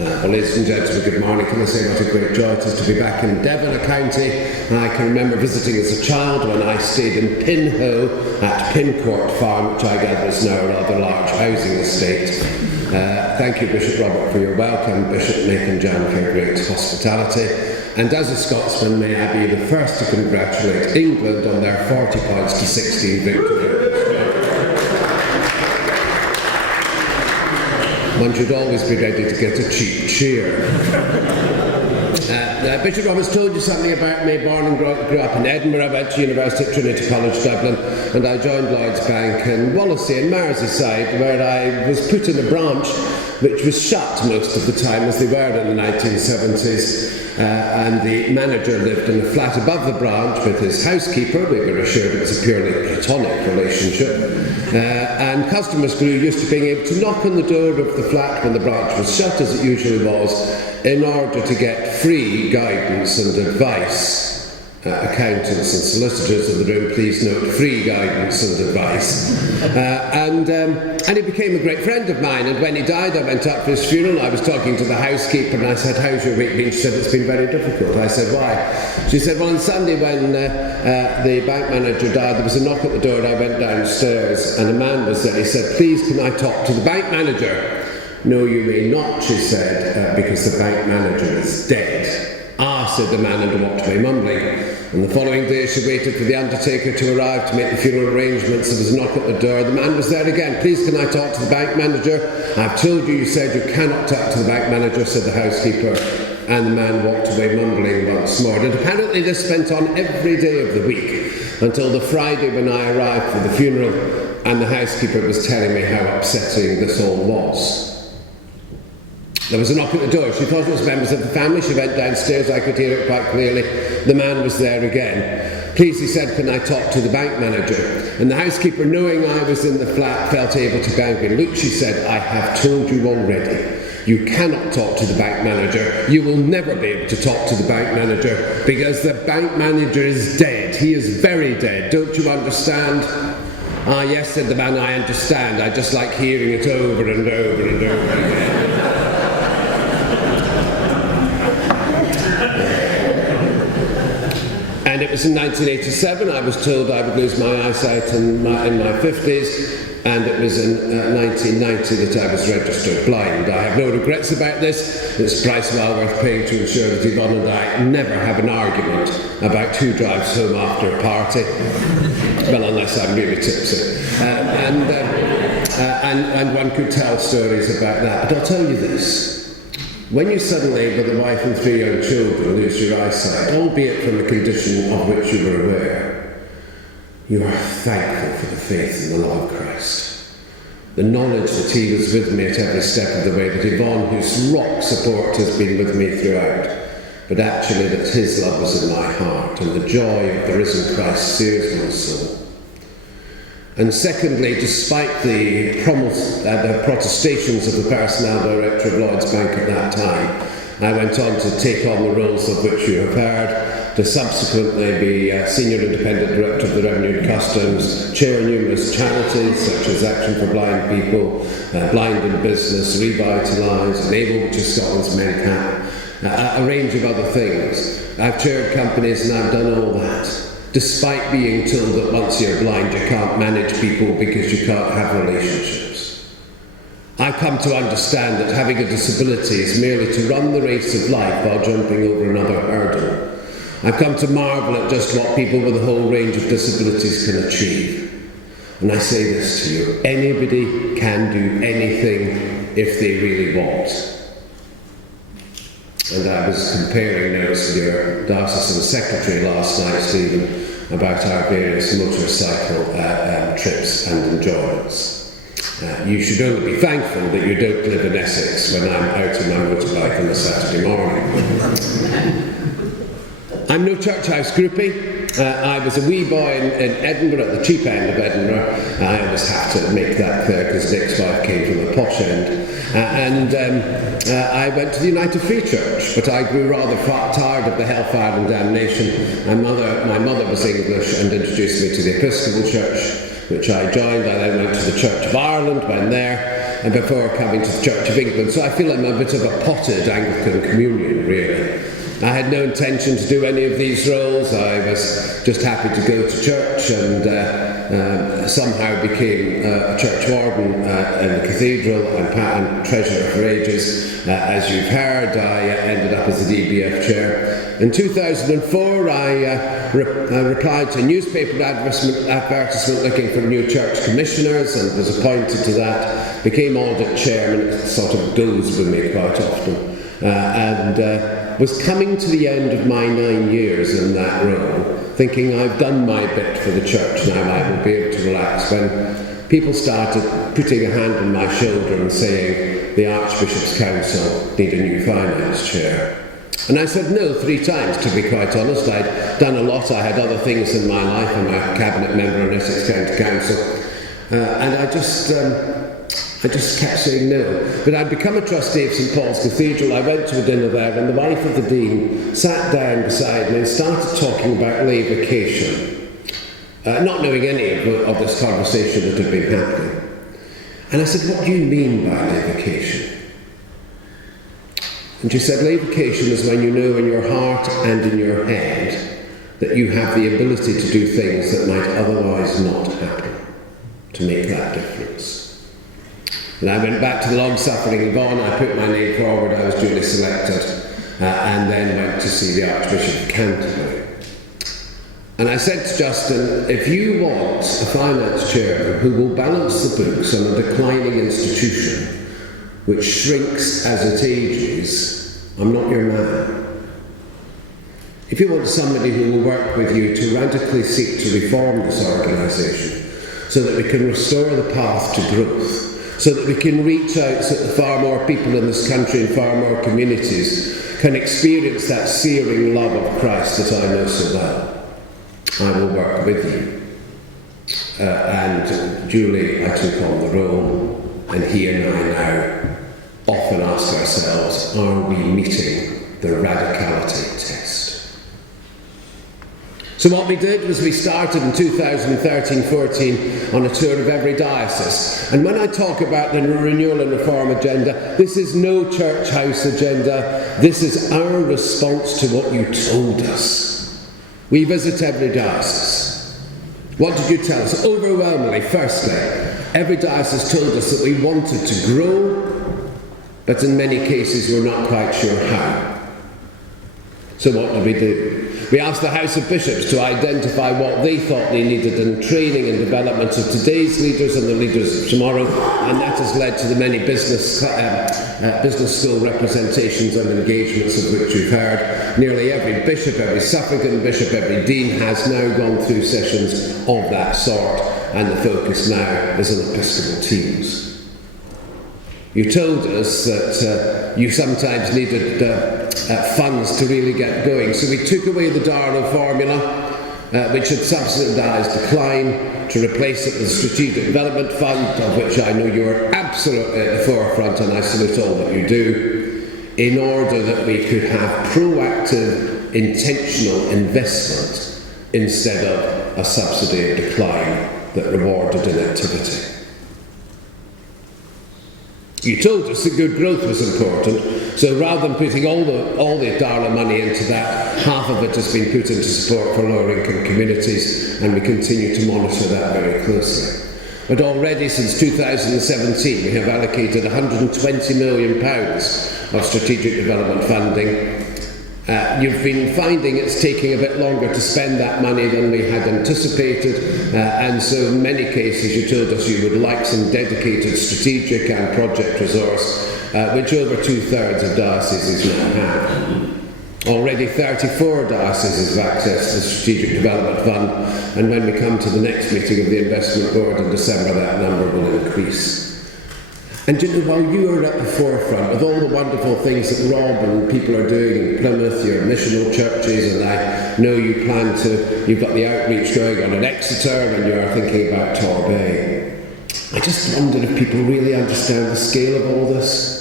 Well, ladies and gentlemen, good morning. Can I say what a great joy it is to be back in Devon, a county I can remember visiting as a child when I stayed in Pinhoe at Pincourt Farm, which I gather is now a rather large housing estate. Thank you, Bishop Robert, for your welcome, Bishop Canon John, for your great hospitality. And as a Scotsman, may I be the first to congratulate England on their 40-16 victory. One should always be ready to get a cheap cheer. Bishop Roberts told you something about me. Born and grew up in Edinburgh. I went to university at Trinity College, Dublin, and I joined Lloyd's Bank in Wallasey in Merseyside, where I was put in a branch which was shut most of the time, as they were in the 1970s. And the manager lived in a flat above the branch with his housekeeper. We were assured it was a purely platonic relationship. And customers grew used to being able to knock on the door of the flat when the branch was shut, as it usually was, in order to get free guidance and advice. Accountants and solicitors in the room, please note, free guidance and advice. And he became a great friend of mine, and when he died I went up for his funeral. I was talking to the housekeeper and I said, "How's your week been?" She said, "It's been very difficult." I said, "Why?" She said, "Well, on Sunday when the bank manager died, there was a knock at the door and I went downstairs and a man was there. He said, 'Please, can I talk to the bank manager?' 'No, you may not,' she said, 'because the bank manager is dead.' 'Ah,' said the man, and walked away mumbling. And the following day she waited for the undertaker to arrive to make the funeral arrangements. There was a knock at the door. The man was there again. 'Please, can I talk to the bank manager?' 'I've told you, you said you cannot talk to the bank manager,' said the housekeeper. And the man walked away mumbling once more. And apparently this went on every day of the week, until the Friday when I arrived for the funeral, and the housekeeper was telling me how upsetting this all was. There was a knock at the door. She thought it was members of the family. She went downstairs. I could hear it quite clearly. The man was there again. 'Please,' he said, 'can I talk to the bank manager?' And the housekeeper, knowing I was in the flat, felt able to bank me. 'Look,' she said, 'I have told you already. You cannot talk to the bank manager. You will never be able to talk to the bank manager because the bank manager is dead. He is very dead. Don't you understand?' 'Ah, yes,' said the man, 'I understand. I just like hearing it over and over and over again.'" And it was in 1987 I was told I would lose my eyesight in my 50s, and it was in 1990 that I was registered blind. I have no regrets about this. It's a price well worth paying to ensure that Yvonne and I never have an argument about who drives home after a party. Well, unless I'm really tipsy. And one could tell stories about that. But I'll tell you this. When you suddenly, with a wife and 3 young children, lose your eyesight, albeit from a condition of which you were aware, you are thankful for the faith and the love of Christ. The knowledge that he was with me at every step of the way, that Yvonne, whose rock support has been with me throughout, but actually that his love was in my heart, and the joy of the risen Christ sears my soul. And secondly, despite the protestations of the personnel director of Lloyd's Bank at that time, I went on to take on the roles of which you have heard, to subsequently be Senior Independent Director of the Revenue and Customs, chair numerous charities such as Action for Blind People, Blind in Business, Revitalise, Enable, which is Scotland's main cap, a range of other things. I've chaired companies and I've done all that, despite being told that once you're blind you can't manage people because you can't have relationships. I've come to understand that having a disability is merely to run the race of life while jumping over another hurdle. I've come to marvel at just what people with a whole range of disabilities can achieve. And I say this to you, anybody can do anything if they really want. And I was comparing notes with your Diocesan Secretary last night, Stephen, about our various motorcycle trips and enjoyments. You should only be thankful that you don't live in Essex when I'm out on my motorbike on a Saturday morning. I'm no church house groupie. I was a wee boy in Edinburgh, at the cheap end of Edinburgh. I always have to make that clear because Nick's wife came from the posh end. I went to the United Free Church, but I grew rather tired of the hellfire and damnation. My mother was English and introduced me to the Episcopal Church, which I joined. I then went to the Church of Ireland, went there, and before coming to the Church of England. So I feel I'm a bit of a potted Anglican communion, really. I had no intention to do any of these roles. I was just happy to go to church, and somehow became a church warden in the cathedral and treasurer for ages. As you've heard, I ended up as the DBF chair. In 2004, I replied to a newspaper advertisement looking for new church commissioners and was appointed to that, became audit chairman. It sort of goes with me quite often. And was coming to the end of my 9 years in that role, thinking I've done my bit for the church now, I will be able to relax, when people started putting a hand on my shoulder and saying the Archbishop's Council need a new finance chair. And I said no 3 times, to be quite honest. I'd done a lot, I had other things in my life. I'm a cabinet member on Essex County Council, and I just kept saying no. But I'd become a trustee of St Paul's Cathedral. I went to a dinner there, and the wife of the dean sat down beside me and started talking about lay vacation, not knowing any of this conversation that had been happening. And I said, what do you mean by lay vacation? And she said, lay vacation is when you know in your heart and in your head that you have the ability to do things that might otherwise not happen, to make that difference. And I went back to the long-suffering Yvonne, I put my name forward, I was duly selected, and then went to see the Archbishop of Canterbury. And I said to Justin, if you want a finance chair who will balance the books on a declining institution, which shrinks as it ages, I'm not your man. If you want somebody who will work with you to radically seek to reform this organisation, so that we can restore the path to growth, so that we can reach out so that far more people in this country and far more communities can experience that searing love of Christ that I know so well, I will work with you. And duly I took on the role, and he and I now often ask ourselves, are we meeting the radicality test? So what we did was we started in 2013-14 on a tour of every diocese. And when I talk about the renewal and reform agenda, this is no church house agenda. This is our response to what you told us. We visit every diocese. What did you tell us? Overwhelmingly, firstly, every diocese told us that we wanted to grow, but in many cases we're not quite sure how. So what did we do? We asked the House of Bishops to identify what they thought they needed in training and development of today's leaders and the leaders of tomorrow, and that has led to the many business school representations and engagements of which we've heard. Nearly every bishop, every suffragan bishop, every dean has now gone through sessions of that sort, and the focus now is on episcopal teams. You told us that you sometimes needed funds to really get going, so we took away the Darlow formula, which had subsidised decline, to replace it with the Strategic Development Fund, of which I know you are absolutely at the forefront, and I salute all that you do, in order that we could have proactive, intentional investment instead of a subsidy of decline that rewarded inactivity. You told us that good growth was important, so rather than putting all the Darlow money into that, half of it has been put into support for lower income communities, and we continue to monitor that very closely. But already since 2017 we have allocated £120 million of strategic development funding. You've been finding it's taking a bit longer to spend that money than we had anticipated, and so in many cases you told us you would like some dedicated strategic and project resource, which over 2/3 of dioceses now have. Already 34 dioceses have access to the Strategic Development Fund, and when we come to the next meeting of the Investment Board in December, that number will increase. And you know, while you are at the forefront with all the wonderful things that Rob and people are doing in Plymouth, your missional churches, and I know you've got the outreach going on in Exeter, and you're thinking about Torbay. I just wonder if people really understand the scale of all this.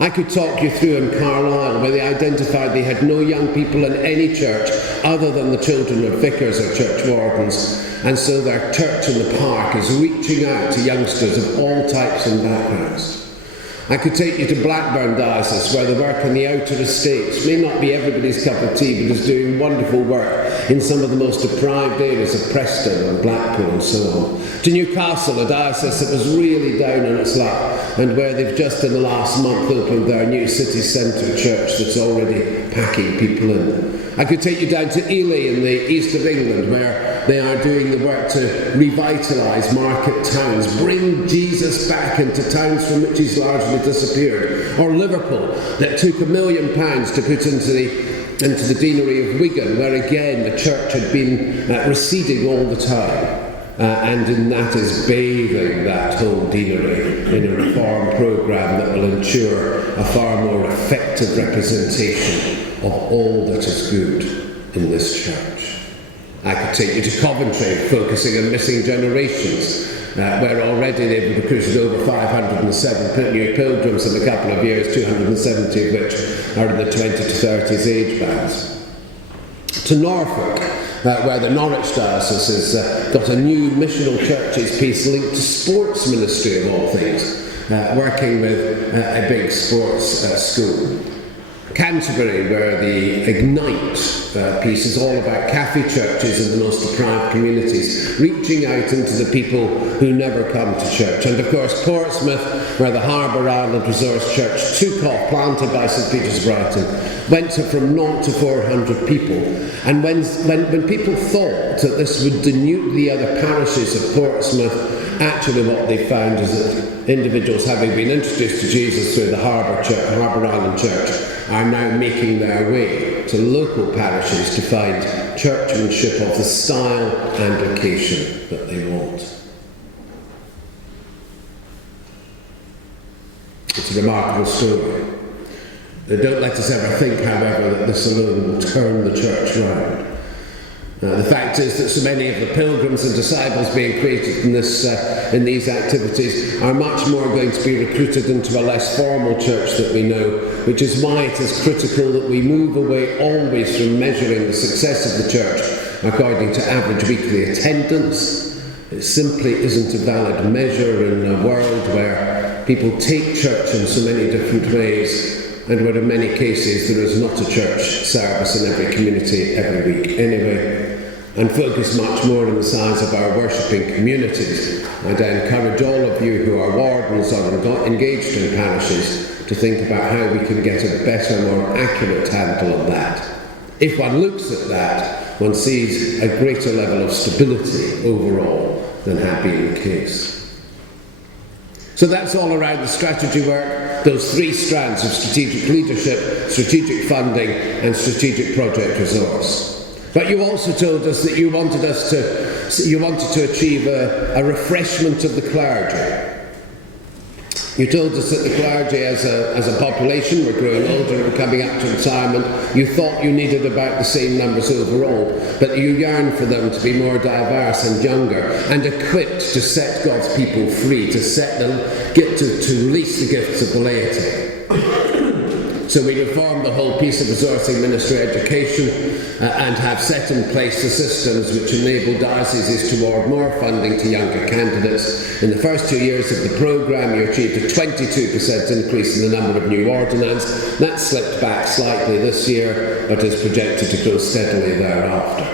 I could talk you through in Carlisle, where they identified they had no young people in any church other than the children of vicars or church wardens, and so their church in the park is reaching out to youngsters of all types and backgrounds. I could take you to Blackburn Diocese, where the work in the outer estates may not be everybody's cup of tea, but is doing wonderful work in some of the most deprived areas of Preston and Blackpool and so on. To Newcastle, a diocese that was really down on its luck, and where they've just in the last month opened their new city centre church that's already packing people in. I could take you down to Ely in the east of England, where they are doing the work to revitalise market towns, bring Jesus back into towns from which he's largely disappeared. Or Liverpool, that took £1 million to put into the deanery of Wigan, where again the church had been receding all the time. And in that is bathing that whole deanery in a reform programme that will ensure a far more effective representation of all that is good in this church. I could take you to Coventry, focusing on missing generations, where already they've recruited over 507 new pilgrims in a couple of years, 270 of which are in the 20 to 30s age bands. To Norfolk, where the Norwich Diocese has got a new missional churches piece linked to sports ministry of all things, working with a big sports school. Canterbury, where the Ignite piece is all about cafe churches in the most deprived communities, reaching out into the people who never come to church. And of course Portsmouth, where the Harbour Island Resource Church took off, planted by St Peter's Brighton, went from 0 to 400 people. And when people thought that this would denude the other parishes of Portsmouth, actually what they found is that individuals having been introduced to Jesus through the Harbour Island Church are now making their way to local parishes to find churchmanship of the style and location that they want. It's a remarkable story. Don't let us ever think, however, that this alone will turn the church round. The fact is that so many of the pilgrims and disciples being created in these activities are much more going to be recruited into a less formal church that we know, which is why it is critical that we move away always from measuring the success of the church according to average weekly attendance. It simply isn't a valid measure in a world where people take church in so many different ways, and where in many cases there is not a church service in every community every week anyway, and focus much more on the size of our worshipping communities. And I encourage all of you who are wardens or engaged in parishes to think about how we can get a better, more accurate handle on that. If one looks at that, one sees a greater level of stability overall than had been the case. So that's all around the strategy work, those three strands of strategic leadership, strategic funding and strategic project resource. But you also told us that you wanted to achieve a refreshment of the clergy. You told us that the clergy as a population were growing older and coming up to retirement. You thought you needed about the same numbers overall, but you yearned for them to be more diverse and younger and equipped to set God's people free, to release the gifts of the laity. So we reformed the whole piece of resourcing ministry education and have set in place the systems which enable dioceses to award more funding to younger candidates. In the first 2 years of the programme, you achieved a 22% increase in the number of new ordinands. That slipped back slightly this year, but is projected to grow steadily thereafter.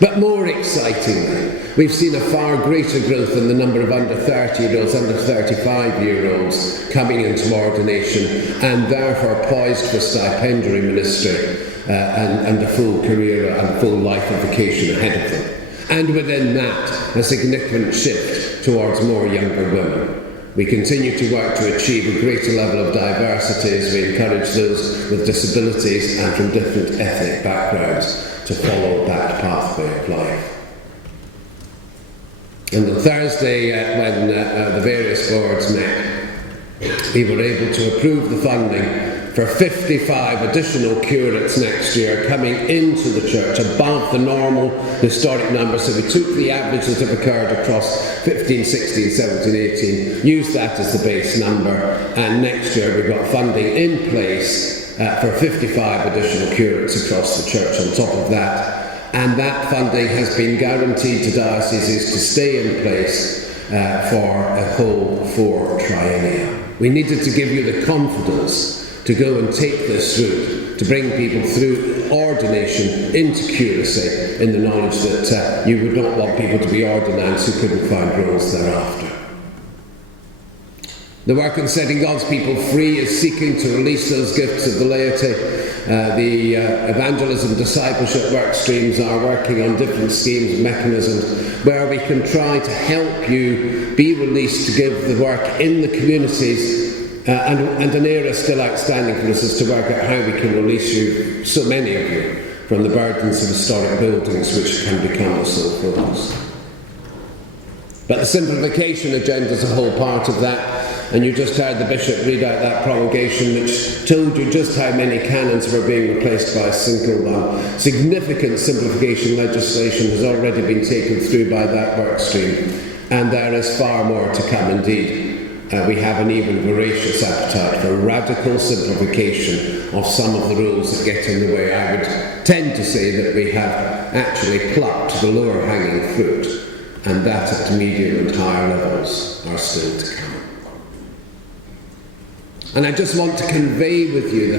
But more excitingly, we've seen a far greater growth in the number of under 30-year-olds, under 35-year-olds coming into ordination and therefore poised for stipendiary ministry and a full career and full life of vocation ahead of them. And within that, a significant shift towards more younger women. We continue to work to achieve a greater level of diversity as we encourage those with disabilities and from different ethnic backgrounds to follow that pathway of life. And on Thursday, when the various boards met, we were able to approve the funding for 55 additional curates next year coming into the church above the normal historic number. So we took the average that have occurred across 15, 16, 17, 18, used that as the base number, and next year we've got funding in place for 55 additional curates across the church on top of that. And that funding has been guaranteed to dioceses to stay in place for a whole 4 triennia. We needed to give you the confidence to go and take this route, to bring people through ordination into curacy in the knowledge that you would not want people to be ordinands who couldn't find roles thereafter. The work in setting God's people free is seeking to release those gifts of the laity. The evangelism discipleship work streams are working on different schemes and mechanisms where we can try to help you be released to give the work in the communities. And an area still outstanding for us is to work out how we can release you, so many of you, from the burdens of historic buildings which can become a sole focus. But the simplification agenda is a whole part of that. And you just heard the Bishop read out that promulgation which told you just how many canons were being replaced by a single one. Significant simplification legislation has already been taken through by that work stream, and there is far more to come indeed. We have an even voracious appetite for radical simplification of some of the rules that get in the way. I would tend to say that we have actually plucked the lower hanging fruit, and that at medium and higher levels are still to come. And I just want to convey with you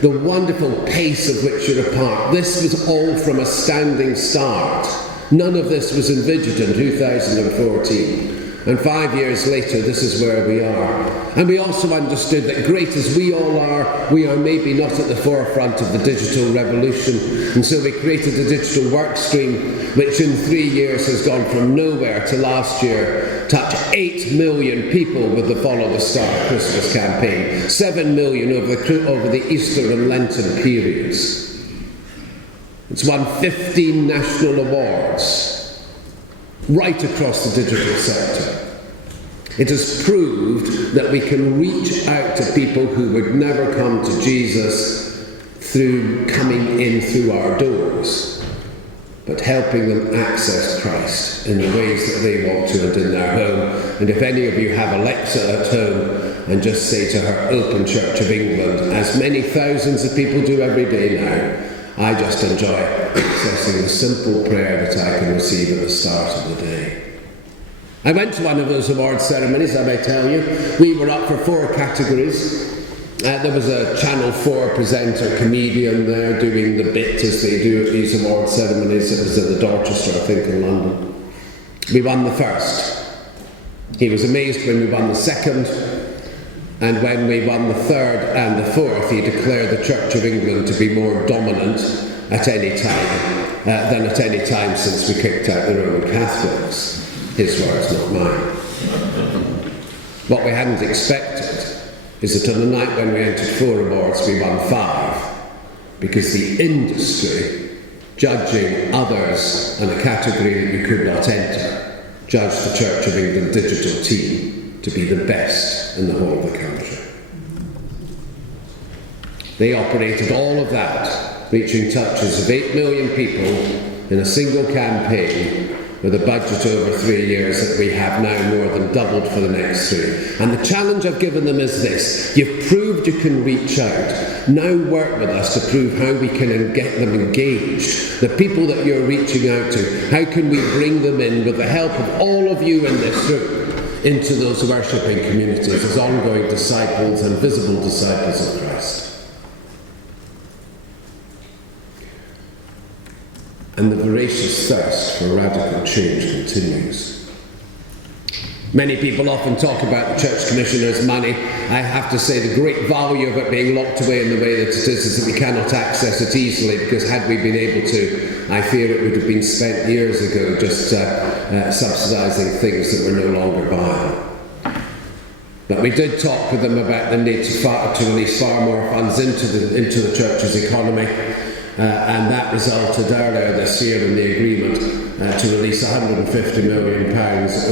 the wonderful pace of which you're a part. This was all from a standing start. None of this was envisaged in 2014. And 5 years later, this is where we are. And we also understood that great as we all are, we are maybe not at the forefront of the digital revolution. And so we created a digital work stream, which in 3 years has gone from nowhere to last year touch 8 million people with the Follow the Star Christmas campaign, 7 million over the Easter and Lenten periods. It's won 15 national awards right across the digital sector. It has proved that we can reach out to people who would never come to Jesus through coming in through our doors, but helping them access Christ in the ways that they want to and in their home. And if any of you have Alexa at home, and just say to her, Open Church of England, as many thousands of people do every day now, I just enjoy accessing the simple prayer that I can receive at the start of the day. I went to one of those award ceremonies, I may tell you. We were up for 4 categories. There was a Channel 4 presenter, comedian there, doing the bit as they do at these award ceremonies. It was at the Dorchester, I think, in London. We won the first. He was amazed when we won the second. And when we won the third and the fourth, he declared the Church of England to be more dominant at any time than at any time since we kicked out the Roman Catholics. His words, not mine. What we hadn't expected is that on the night when we entered 4 awards, we won 5, because the industry, judging others in a category that we could not enter, judged the Church of England digital team to be the best in the whole of the country. They operated all of that, reaching touches of 8 million people in a single campaign with a budget over 3 years that we have now more than doubled for the next 3. And the challenge I've given them is this: you've proved you can reach out. Now work with us to prove how we can get them engaged. The people that you're reaching out to, how can we bring them in with the help of all of you in this room into those worshipping communities as ongoing disciples and visible disciples of Christ. And the voracious thirst for radical change continues. Many people often talk about the Church Commissioner's money. I have to say the great value of it being locked away in the way that it is that we cannot access it easily, because had we been able to, I fear it would have been spent years ago just subsidising things that were no longer viable. But we did talk with them about the need to release far more funds into the Church's economy. And that resulted earlier this year in the agreement to release £150 million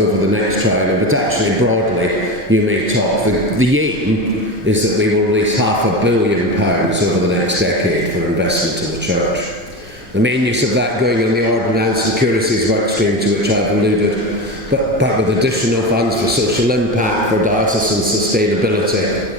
over the next triennium. But actually, broadly, you may talk. The aim is that we will release £500 million over the next decade for investment in the Church. The main use of that going in the ordinance and curacies work stream to which I've alluded, but with additional funds for social impact, for diocesan sustainability.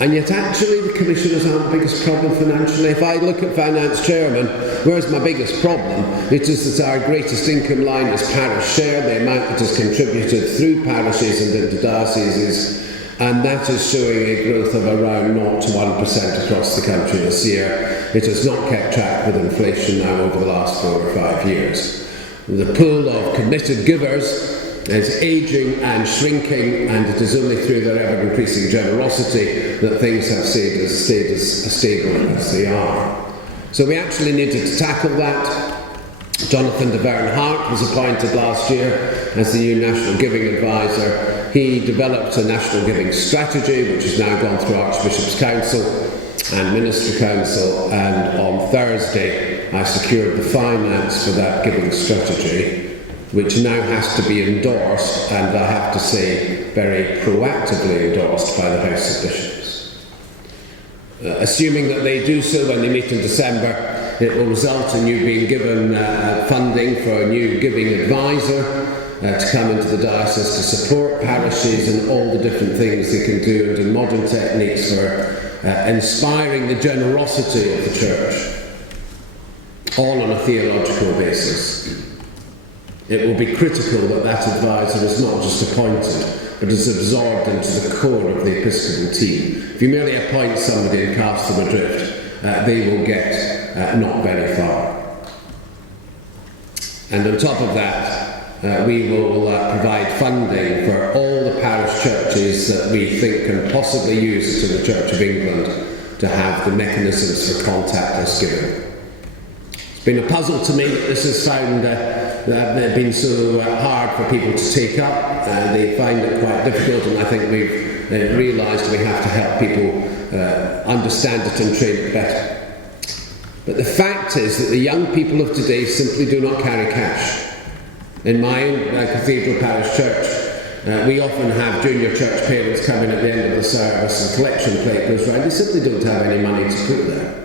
And yet actually the commissioners aren't the biggest problem financially. If I look at finance chairman, where's my biggest problem? It is that our greatest income line is parish share, the amount that is contributed through parishes and into dioceses, and that is showing a growth of around 0 to 1% across the country this year. It has not kept track with inflation now over the last 4 or 5 years. The pool of committed givers is ageing and shrinking, and it is only through their ever-increasing generosity that things have stayed as stable as they are. So we actually needed to tackle that. Jonathan de Verne-Hart was appointed last year as the new National Giving Advisor. He developed a National Giving Strategy, which has now gone through Archbishop's Council and Ministry Council, and on Thursday I secured the finance for that giving strategy, which now has to be endorsed, and I have to say very proactively endorsed by the House of Bishops. Assuming that they do so when they meet in December, it will result in you being given funding for a new giving advisor to come into the diocese to support parishes and all the different things they can do, and in modern techniques for inspiring the generosity of the Church, all on a theological basis. It will be critical that that advisor is not just appointed, but is absorbed into the core of the episcopal team. If you merely appoint somebody and cast them adrift, they will get not very far. And on top of that, we will provide funding for all the parish churches that we think can possibly use it in the Church of England to have the mechanisms for contactless giving. It's been a puzzle to me that this has found that they've been so hard for people to take up. They find it quite difficult, and I think we've realised we have to help people understand it and train it better. But the fact is that the young people of today simply do not carry cash. In my own cathedral parish church, we often have junior church parents come in at the end of the service and collection plate goes round. They simply don't have any money to put there.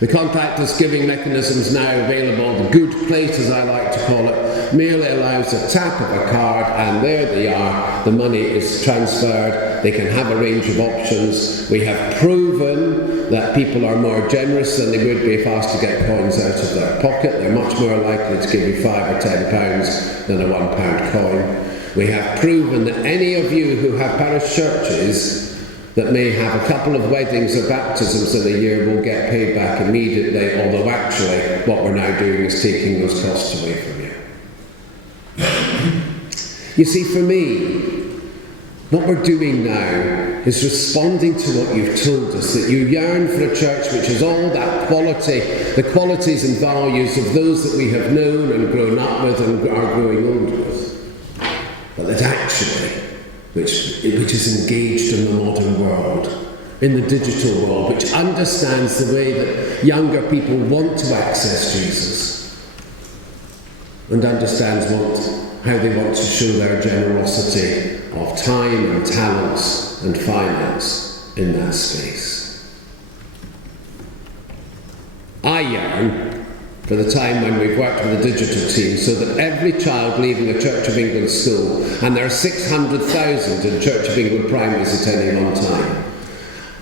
The contactless giving mechanism is now available. The good plate, as I like to call it, merely allows a tap of a card, and there they are. The money is transferred. They can have a range of options. We have proven that people are more generous than they would be if asked to get coins out of their pocket. They're much more likely to give you £5 or £10 than a £1 coin. We have proven that any of you who have parish churches that may have a couple of weddings or baptisms in a year will get paid back immediately, although actually what we're now doing is taking those costs away from you. You see, for me, what we're doing now is responding to what you've told us, that you yearn for a church which has all that quality, the qualities and values of those that we have known and grown up with and are growing old with, but that actually which is engaged in the modern world, in the digital world, which understands the way that younger people want to access Jesus and understands how they want to show their generosity of time and talents and finance in that space. I yearn for the time when we've worked with the digital team so that every child leaving a Church of England school, and there are 600,000 in Church of England primaries attending on time,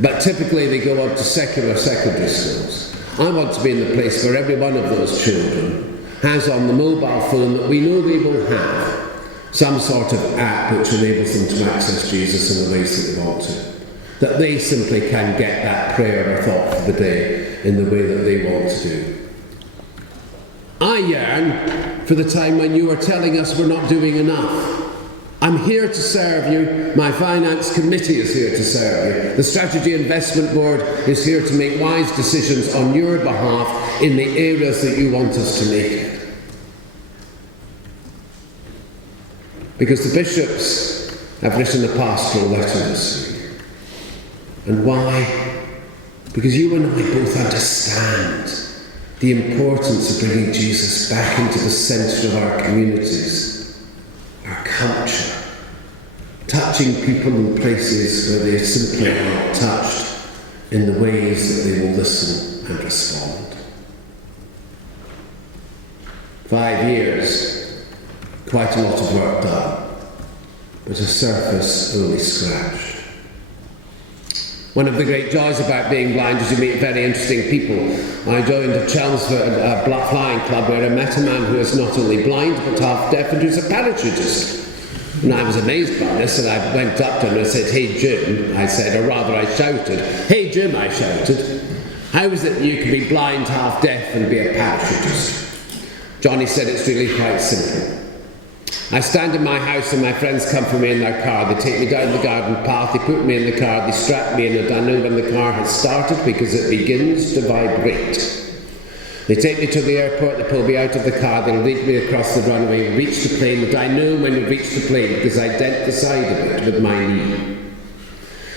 but typically they go on to secular secondary schools. I want to be in the place where every one of those children has on the mobile phone that we know they will have some sort of app which enables them to access Jesus in the ways that they want to. That they simply can get that prayer or thought for the day in the way that they want to do. I yearn for the time when you are telling us we're not doing enough. I'm here to serve you. My finance committee is here to serve you. The Strategy Investment Board is here to make wise decisions on your behalf in the areas that you want us to make it. Because the bishops have written a pastoral letter this week. And why? Because you and I both understand the importance of bringing Jesus back into the centre of our communities, our culture, touching people in places where they simply are not touched in the ways that they will listen and respond. 5 years, quite a lot of work done, but a surface only scratched. One of the great joys about being blind is you meet very interesting people. I joined a Chelmsford flying club where I met a man who is not only blind but half deaf and who's a parachutist. And I was amazed by this, and I went up to him and I said, "Hey Jim," I said, or rather I shouted, "Hey Jim," I shouted, "how is it you can be blind, half deaf and be a parachutist?" Johnny said, "It's really quite simple. I stand in my house and my friends come for me in their car. They take me down the garden path, they put me in the car, they strap me in, and I know when the car has started because it begins to vibrate. They take me to the airport, they pull me out of the car, they'll lead me across the runway, reach the plane, and I know when we reach the plane because I dent the side of it with my knee.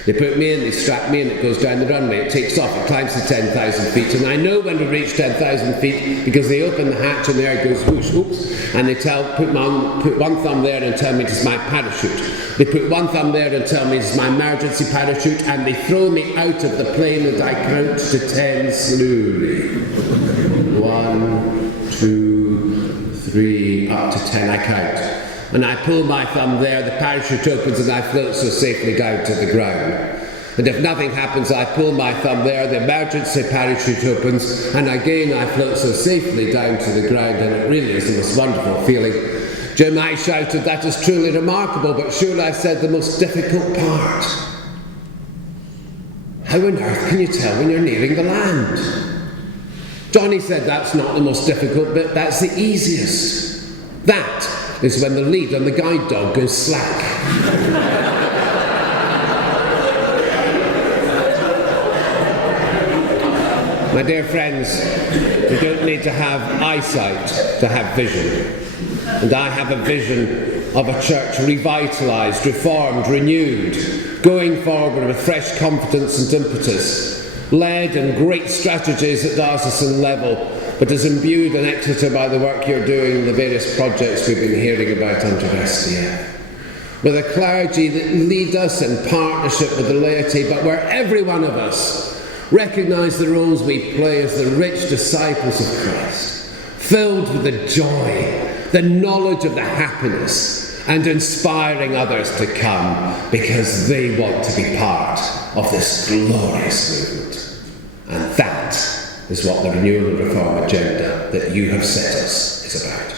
They put me in, they strap me in, it goes down the runway, it takes off, it climbs to 10,000 feet, and I know when we reach 10,000 feet because they open the hatch and there it goes whoosh, whoops, and they put one thumb there and tell me it's my parachute. They put one thumb there and tell me it's my emergency parachute, and they throw me out of the plane and I count to 10 slowly. 1, 2, 3, up to 10 I count. And I pull my thumb there, the parachute opens and I float so safely down to the ground. And if nothing happens, I pull my thumb there, the emergency parachute opens, and again I float so safely down to the ground, and it really is the most wonderful feeling. Jim, I shouted, "That is truly remarkable, but surely," I said, "the most difficult part. How on earth can you tell when you're nearing the land?" Johnny said, "That's not the most difficult bit, that's the easiest. That is when the lead on the guide dog goes slack." My dear friends, we don't need to have eyesight to have vision. And I have a vision of a church revitalised, reformed, renewed, going forward with fresh confidence and impetus, led in great strategies at diocesan level, but is imbued in Exeter by the work you're doing in the various projects we've been hearing about under SDF. With a clergy that lead us in partnership with the laity, but where every one of us recognise the roles we play as the rich disciples of Christ, filled with the joy, the knowledge of the happiness, and inspiring others to come because they want to be part of this glorious movement. And that is what the Renewal and Reform agenda that you have set us is about.